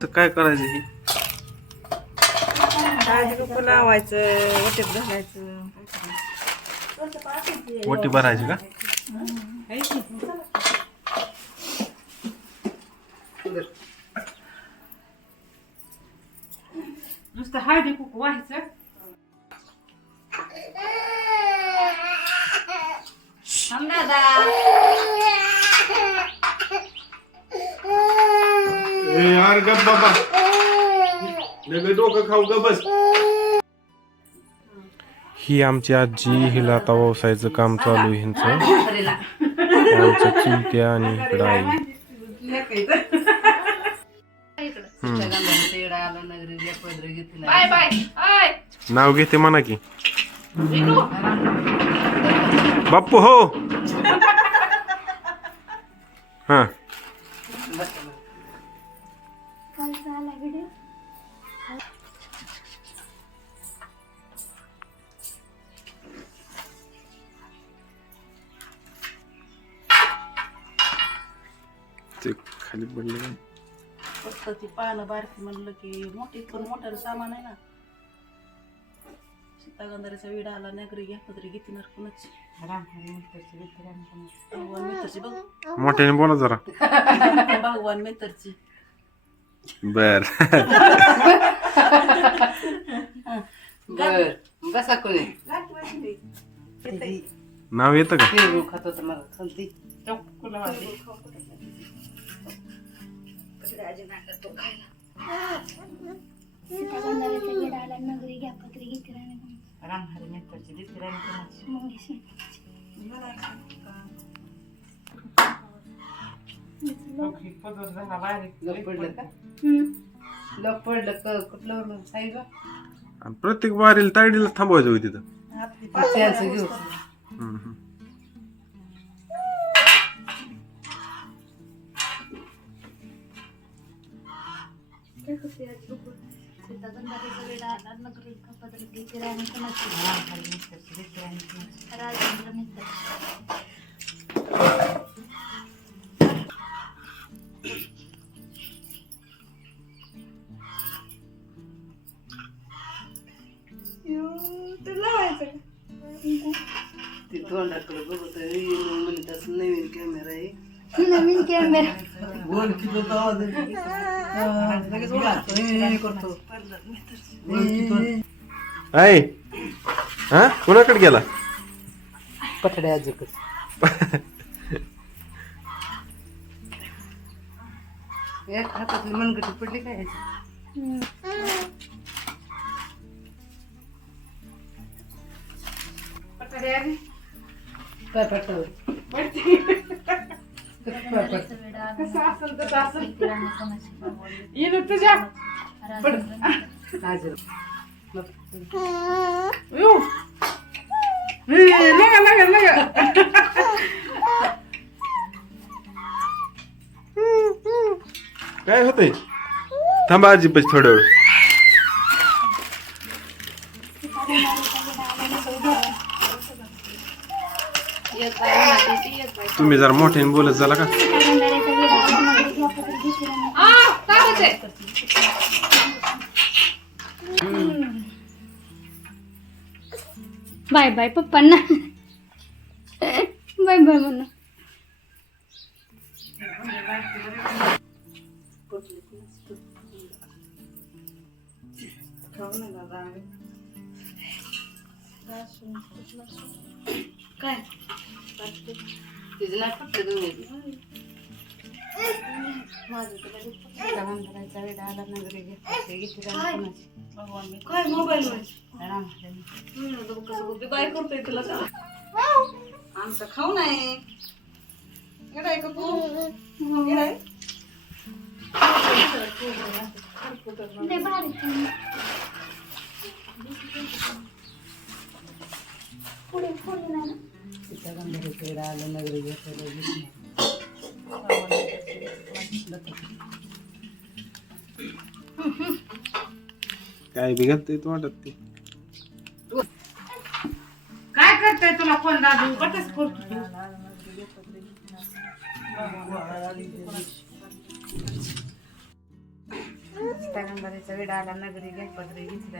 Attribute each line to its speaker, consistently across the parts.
Speaker 1: तर काय करायचं हे?
Speaker 2: कुंकू लावायचं वटीत घालायचं
Speaker 1: ओटी भरायची का?
Speaker 2: नुसतं हळदी कुंकू व्हायचं.
Speaker 1: यार गप बाबा. नग डोकं खाऊ ग बस. ही आमची आजी हिला आता व्यवसायाचं काम चालू आहे ह्यांचं आमच्या चुलत्या आणि इकडं आई.
Speaker 3: बाय बाय आय
Speaker 1: नाव घेते म्हणा की. बाप्पू हो. हां. ते खाली पडलं.
Speaker 4: फक्त ती पानं बारकी म्हणलं की मोठी पण मोठं सामान आहे ना. सीतागंधारीचा विडा आला नगरी घ्या पदरी घेते नरकुनच भगवान मेहतरची बघ.
Speaker 1: मोठ्याने बोला जरा.
Speaker 4: भगवान मेहतरची
Speaker 1: बर.
Speaker 3: बर. बसा कोणी.
Speaker 1: नाव येतं का?
Speaker 3: पेरू खात होतं मला. खालती
Speaker 5: सीतागंधाराचा गेड आला नगरी घ्या पत्री घेते राणी
Speaker 3: रामहरी मेहताची दिसली राणी कोणाची
Speaker 5: मंगेश
Speaker 3: लोक पडलं का पडलं क कुठलं
Speaker 1: प्रत्येक वारीला तायडीला थांबवायचं होती तिथं
Speaker 3: त्यांचं घेऊ
Speaker 1: हम्म,
Speaker 3: रामहरी मेहताची दिसली राणी कोणाची
Speaker 5: राजेंद्र मित्र
Speaker 3: ती तोंडाकडे बघत आहे म्हणत असं नवीन कॅमेरा आहे
Speaker 5: नवीन कॅमेरा
Speaker 3: बोल की तो आवाज लगेच ओळखतो करतो
Speaker 1: आहे हा? कोणाकडे गेला?
Speaker 3: पठड्या एक हातातली मनगटी पडली काय ह्याची? काय पटलं?
Speaker 2: कसं असेल तसं असेल. येणं तुझ्या.
Speaker 3: हाजर
Speaker 2: ए, नका नका नका
Speaker 1: काय होतंय? थांबा आजी बस थोडं वेळ. तुम्ही जरा मोठ्याने बोलत झाला का?
Speaker 5: बाय बाय पप्पांना. बाय बाय म्हणा
Speaker 4: काय?
Speaker 3: तिचं नाही फक्त दोन्ही
Speaker 4: सीतागंधाराचा विडा आला नगरी घ्या घेते
Speaker 2: काय मोबाईल
Speaker 4: करतोय तुला आमचं खाऊ नाही
Speaker 2: येडाय का तू येडाय
Speaker 5: पुढे पुढे ना.
Speaker 3: नगरी घ्या
Speaker 1: काय बिघडतंय तो वाटत ते.
Speaker 2: काय करताय तुला कोण दादू? कटच करतो तू
Speaker 3: आला नगरी घ्या पत्र घेतली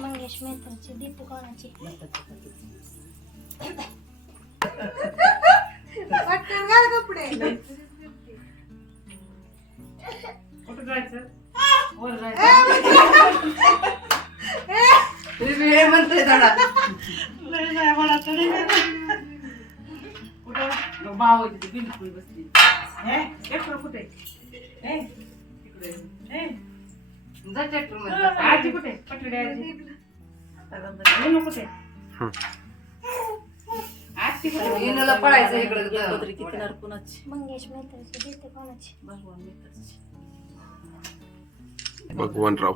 Speaker 6: मंगेश मेहताची दीपू कोणाची
Speaker 7: पटकन घाल कपडे. कुठं जायचं? वर जायचं. मला तरी. कुठं? भाव बिलकुल बसली. हे कुठे
Speaker 2: जा ट्रॅक्टरमध्ये.
Speaker 7: आजी कुठे? पटवडी आजी. म्हणून कुठे आजी कुठे?
Speaker 2: इनला पळायचं इकडं.
Speaker 3: पत्र घेतल्यावर कोणाची
Speaker 6: मंगेश मेहताची दीपू कोणाची?
Speaker 3: भगवान मित्राची
Speaker 1: भगवानराव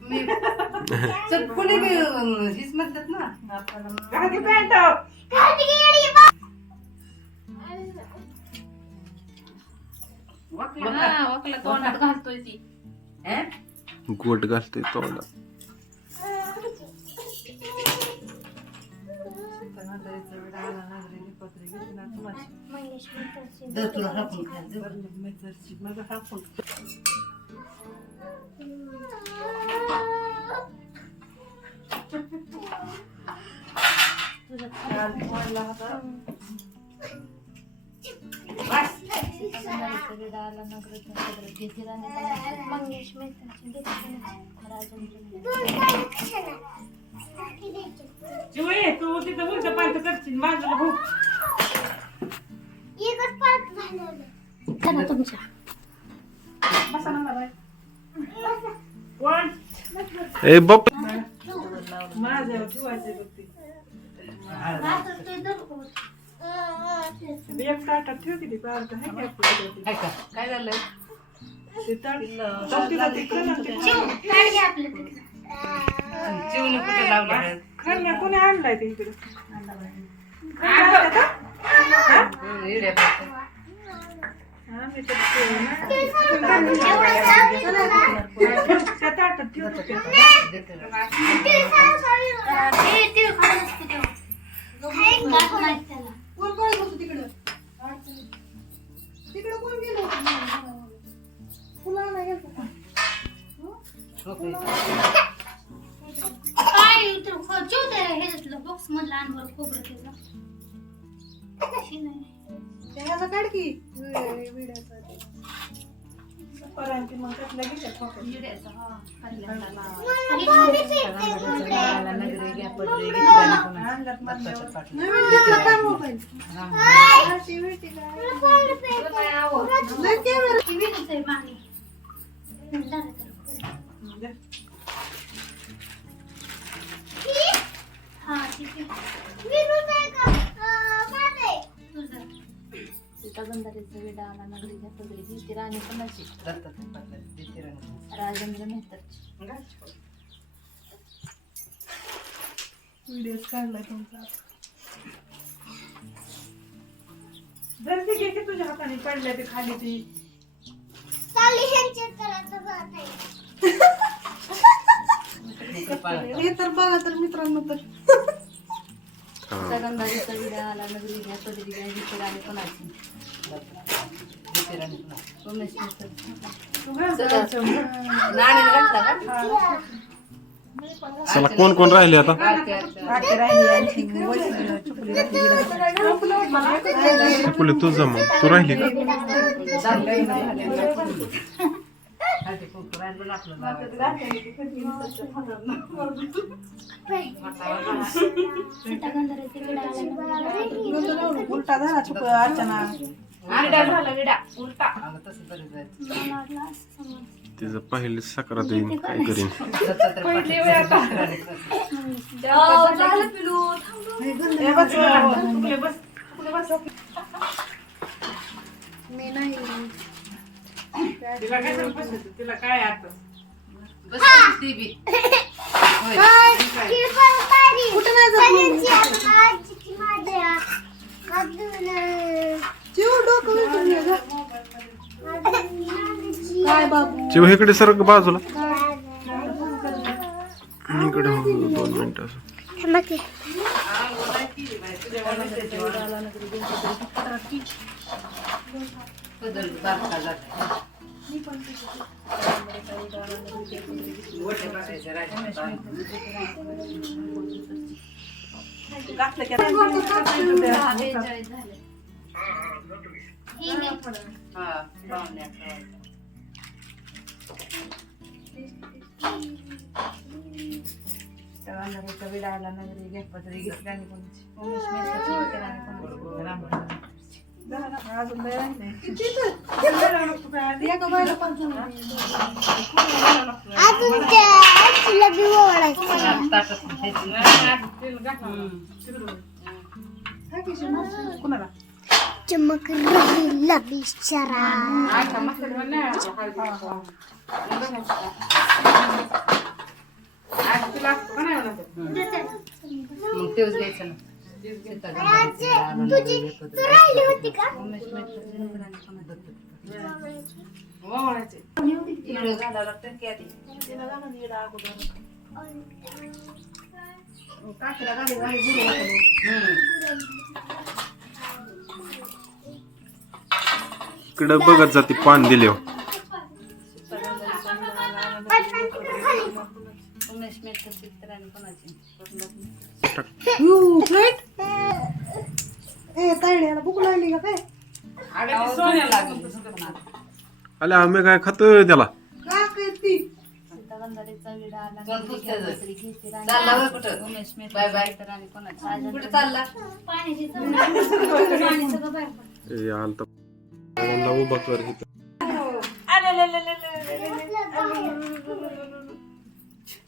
Speaker 2: मी चल कोणी बी अं, हीच म्हणतात ना.
Speaker 7: घाली
Speaker 3: हा, वाकला तोंडात घालतोय ती.
Speaker 2: हे?
Speaker 1: गोट घालतोय तोंडात.
Speaker 2: गंधारीचा विडा आला नगरी घ्या पदर घेतला आणि
Speaker 6: मंगेश
Speaker 7: चिवळे तू तिथं उलट पालट करशील माझं भाऊ
Speaker 6: चला तुमच्या
Speaker 7: बसा ना बाय कोण?
Speaker 1: ए बाप
Speaker 7: माझ्यावर ठेवायचं बघ ते. एक ताटात ठेव किती पार्ट आहे काय आपल्याकडे?
Speaker 2: काय का काय झालं
Speaker 7: ते ताट चौकीला ते खरं ते
Speaker 2: जीवन कुठे लावले?
Speaker 7: खरं कोणी आणलाय ते इकडे
Speaker 2: हं, इड्या पाहिजे.
Speaker 7: हा, मी तर ठेवलं ना. त्या ताटात ठेव ते.
Speaker 2: देते ना.
Speaker 7: कोण
Speaker 3: राणी कोणाची राजेंद्र मेहताची
Speaker 7: व्हिडिओ काढला तुमचा तुझ्या हाताने पडल्या ते खाली ती. हे तर बघा तर मित्रांनो तर.
Speaker 3: सीता गंधारीचा विडा आला नगरी घ्या पत्र घ्या कोणाची. सोमेश
Speaker 7: तू घाल
Speaker 2: घातला का?
Speaker 1: चला कोण कोण राहिले आता?
Speaker 2: आरती, तू
Speaker 1: तुला तू राहिली का?
Speaker 7: उलटा झाला चुक अर्चना
Speaker 3: उलटा.
Speaker 1: तिचं पहिली सक्रात येईन काय करीन.
Speaker 7: हे बस तुकडे बस. तुकडे बस.
Speaker 6: मी नाही.
Speaker 7: तिला काय बसत तिला काय आता?
Speaker 2: बस ती बी. होय.
Speaker 7: कुठं नाही जात चिव डोकं. काय बाबू?
Speaker 1: चिव इकडे सर बाजूला. इकडे हो दोन मिनिटं असं.
Speaker 3: हा. पाहुण्या अंधाराचा विडा आला नगरी घ्या पदरी घेतली आणि
Speaker 7: का
Speaker 3: मग तेच द्यायचं ना. इकडं
Speaker 1: बघत जाते पान दिले
Speaker 6: हो. बाहेर पडलं.
Speaker 1: ए, आलता सगळ्यांना उभा कर इथं.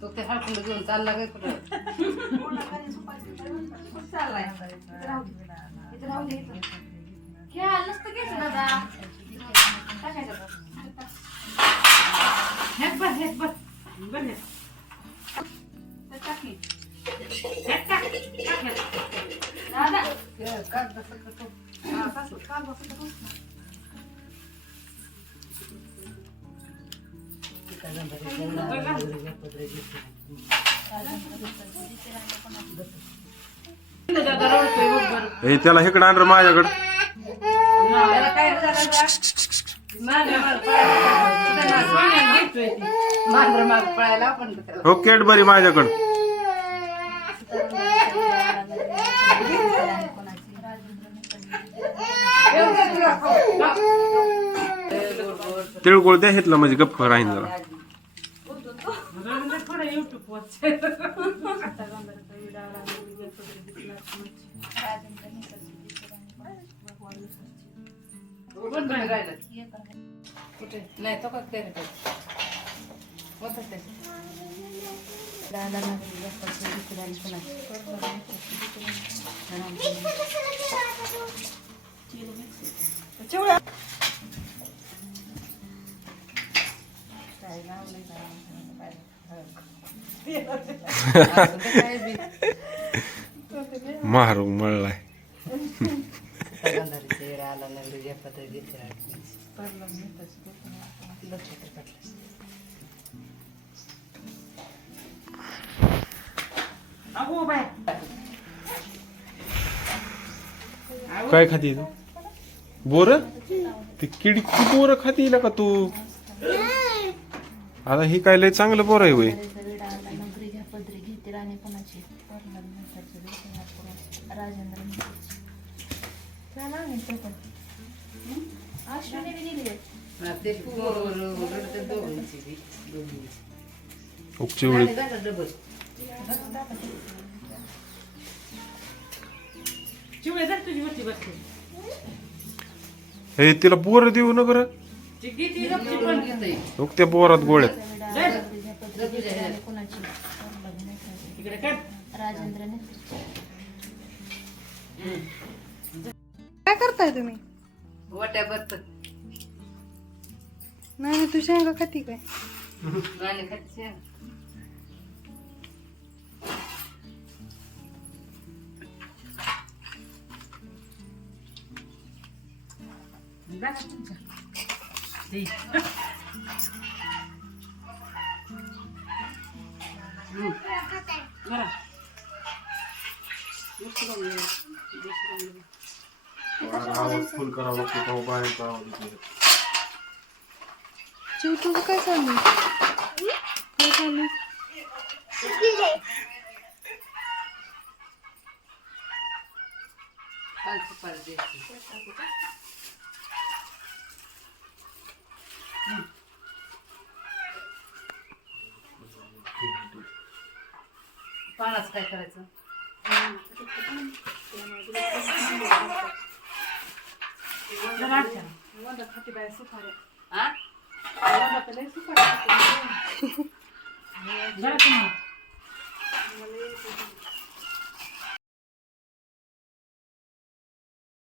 Speaker 7: तो
Speaker 3: ते हळकुंड घेऊन चालला काय कुठं चाललाय
Speaker 6: इथं राहू दे इथं. खेळायला नसतं घ्यायचं दादा टाकायचं बघ.
Speaker 3: हे बघ हे बघ बघ हे. ते टाक हे. हे टाक. टाक हे.
Speaker 6: दादा
Speaker 3: हे, काढ बस, काढ बस. हा, काढ बस, काढ बस, काढ
Speaker 1: हे त्याला इकडं आण माझ्याकडं. हो
Speaker 3: केट बरी माझ्याकडं.
Speaker 1: तिळगुळ द्या घेतलं म्हणजे गप्प राहीन जरा.
Speaker 3: थोडं नाही तो का अहो मळलाय.
Speaker 1: काय खाती तू? बोर? ती किडकी बोर खाती का तू? आता ही काय लय चांगलं बोर आहे
Speaker 6: पण? हं?
Speaker 3: पोर
Speaker 1: हे तिला बोर देऊ ना बरं
Speaker 7: ती किती
Speaker 3: पण घेतोय
Speaker 1: मग त्या बोरात गोळ्यात
Speaker 7: काय
Speaker 6: राजेंद्र नेसायची.
Speaker 7: काय करताय तुम्ही
Speaker 3: गोट्या बसत
Speaker 7: नाही तू शेंगा खाती काय
Speaker 3: खाते.
Speaker 1: फुल करावं लागतो बाहेर
Speaker 7: चिव तुझं काय चाललंय काय चाललंय
Speaker 3: काल सुपारी द्यायची. पानाचं काय करायचं?
Speaker 7: वंदा